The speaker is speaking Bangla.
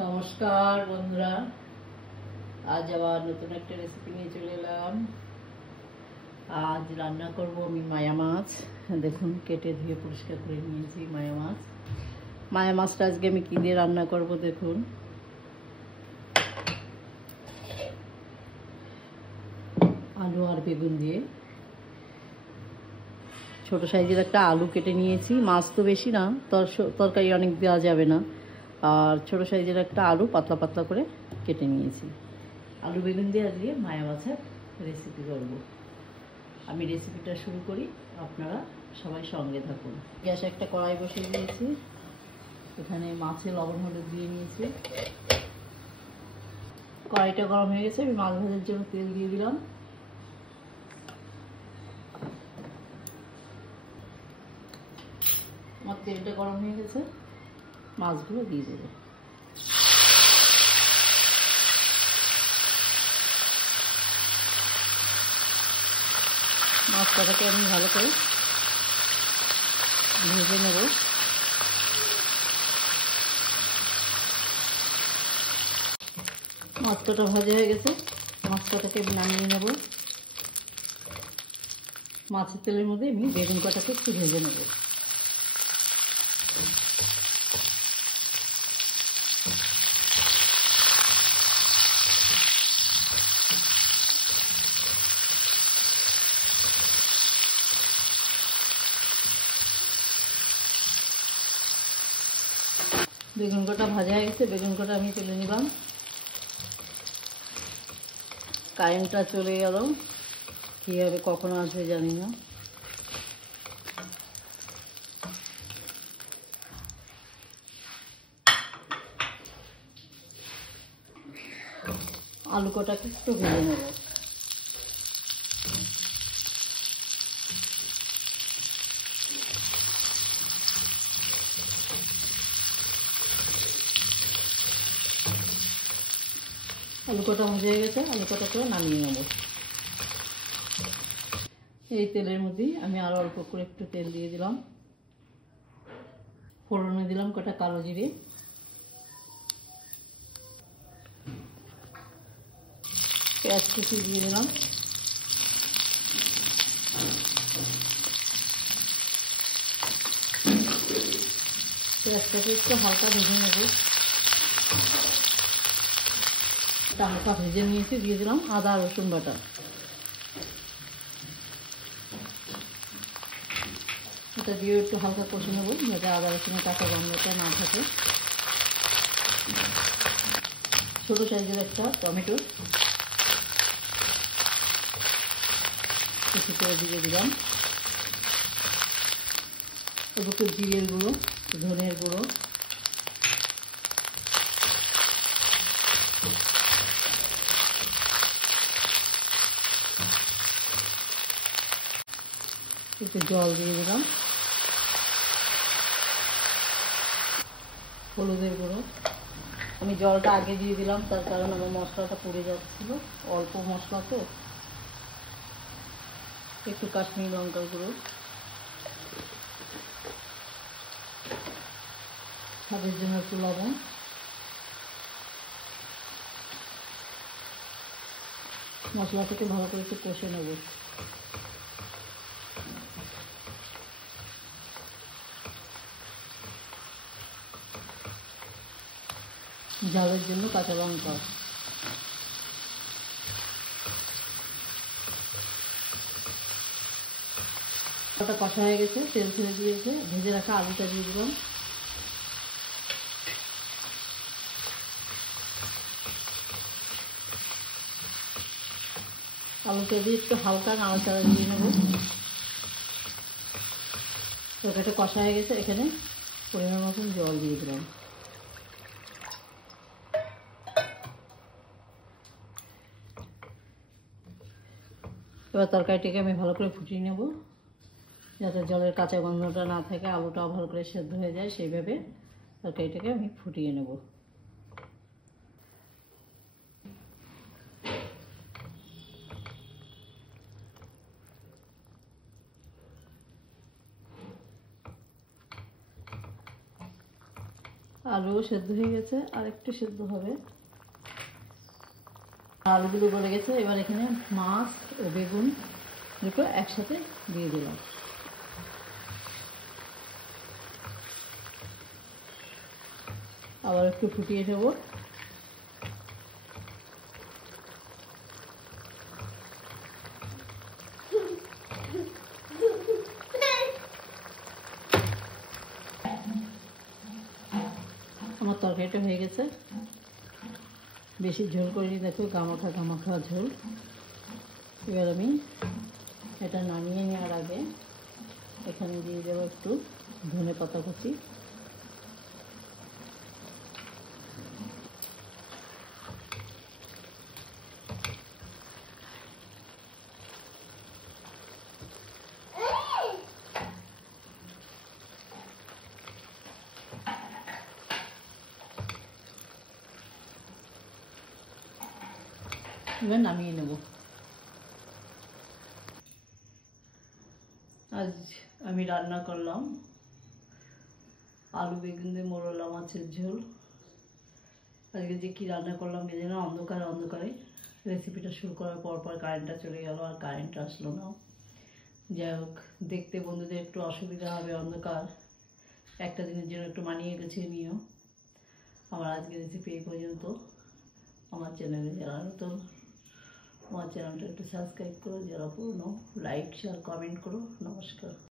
নমস্কার বন্ধুরা, আজ আবার নতুন একটা রেসিপি নিয়ে চলে এলাম। আজ রান্না করব আমি মায়া মাছ। দেখুন, কেটে ধুয়ে পরিষ্কার করে নিয়েছি মায়া মাছ। মায়া মাছটা আজকে আমি কী দিয়ে রান্না করব দেখুন। আলু আর বেগুন দিয়ে। ছোট সাইজের একটা আলু কেটে নিয়েছি। মাছ তো বেশি না, তরকারি অনেক দেওয়া যাবে না। আর ছোট সাইজের একটা আলু পাতলা পাতলা করে কেটে নিয়েছি। আলু বেগুন দিয়ে আজকে মায়া মাছের রেসিপি করব। আমি রেসিপিটা শুরু করি, আপনারা সবাই সঙ্গে থাকুন। গ্যাসে একটা কড়াই বসিয়ে দিয়েছি, এখানে মাছে লবণ হলুদ দিয়ে নিয়েছি। কড়াইটা গরম হয়ে গেছে, আমি মাছ ভাজার জন্য তেল দিয়ে দিলাম। আমার তেলটা গরম হয়ে গেছে, মাছগুলো দিয়ে দেবো। মাছটাকে আমি ভালো করে ভেজে নেব। মাছটা ভাজা হয়ে গেছে, মাছটাকে আমি নামিয়ে নেব। মাছের তেলের মধ্যে আমি বেগুন কটাকে একটু ভেজে নেব। বেগুন কটা ভাজা হয়ে গেছে, বেগুন কটা আমি তুলে নিলাম। কারেন্টটা চলে গেল, কী হবে কখন আসবে জানি না। আলু কটাকে একটু ভেজে নেব। আলু কটা ভাজা হয়ে গেছে, আলু কটা করে নামিয়ে নেব। এই তেলের মধ্যেই আমি আরও অল্প করে একটু তেল দিয়ে দিলাম। ফোড়নে দিলাম কটা কালো জিরে, পেঁয়াজ কুচি দিয়ে দিলাম। পেঁয়াজটাকে একটু হালকা ভেজে নেব। হালকা ভেজে নিয়েছি, দিয়ে দিলাম আদা রসুন বাটা। এটা দিয়ে একটু হালকা কষে নেব, যাতে আদা রসুনের কাঁচা গন্ধটা না থাকে। ছোটো সাইজের একটা টমেটো কুচি করে দিয়ে দিলাম। একটু জিরের গুঁড়ো, ধনের গুঁড়ো, একটু জল দিয়ে দিলাম। হলুদের গুঁড়ো, আমি জলটা আগে দিয়ে দিলাম, তার কারণ আমার মশলাটা পুড়ে যাচ্ছিল, অল্প মশলা তো। একটু কাশ্মীরি লঙ্কার গুঁড়ো, স্বাদের জন্য একটু লবণ। মশলাটাকে ভালো করে একটু কষে নেব। ঝালের জন্য কাঁচা লঙ্কা। ওটা কষা হয়ে গেছে, তেল ছেড়ে দিয়েছে, ভেজে রাখা আলুটা দিয়ে দিলাম। আলুটা দিয়ে একটু হালকা নাড়াচাড়া দিয়ে নেব। তরকারিটা কষা হয়ে গেছে, এখানে পরিমাণ মতন জল দিয়ে দিলাম। এবার তরকারিটাকে আমি ভালো করে ফুটিয়ে নেব, যাতে জলের কাঁচা গন্ধটা না থাকে, আলুটাও ভালো করে সেদ্ধ হয়ে যায়, সেইভাবে তরকারিটাকে আমি ফুটিয়ে নেব। আলুও সেদ্ধ হয়ে গেছে, আর একটু সেদ্ধ হবে। আলুগুলো গলে গেছে। এবার এখানে মাছ ও বেগুন দুটো একসাথে দিয়ে দিলাম। আবার একটু ফুটিয়ে নেব। আমার তরকারিটা হয়ে গেছে, বেশি ঝোল করিনি, দেখো গামাখা গামাখা ঝোল। এবার আমি এটা নামিয়ে নেওয়ার আগে এখানে দিয়ে দেবো একটু ধনে পাতা কুচি। এবার নামিয়ে নেব। আজ আমি রান্না করলাম আলু বেগুন দিয়ে মোরলা মাছের ঝোল। আজকে যে কি রান্না করলাম কে যেন, অন্ধকারে রেসিপিটা শুরু করার পর কারেন্টটা চলে গেল, আর কারেন্ট আসলো না। যাই হোক, দেখতে বন্ধুদের একটু অসুবিধা হবে অন্ধকার, একটা দিনের জন্য একটু মানিয়ে গুছিয়ে নিও। আমার আজকে রেসিপি এই পর্যন্ত। আমার চ্যানেলে যারা নতুন, আমার চ্যানেলটা একটু সাবস্ক্রাইব করো, যারা পুরনো লাইক শেয়ার কমেন্ট করো। নমস্কার।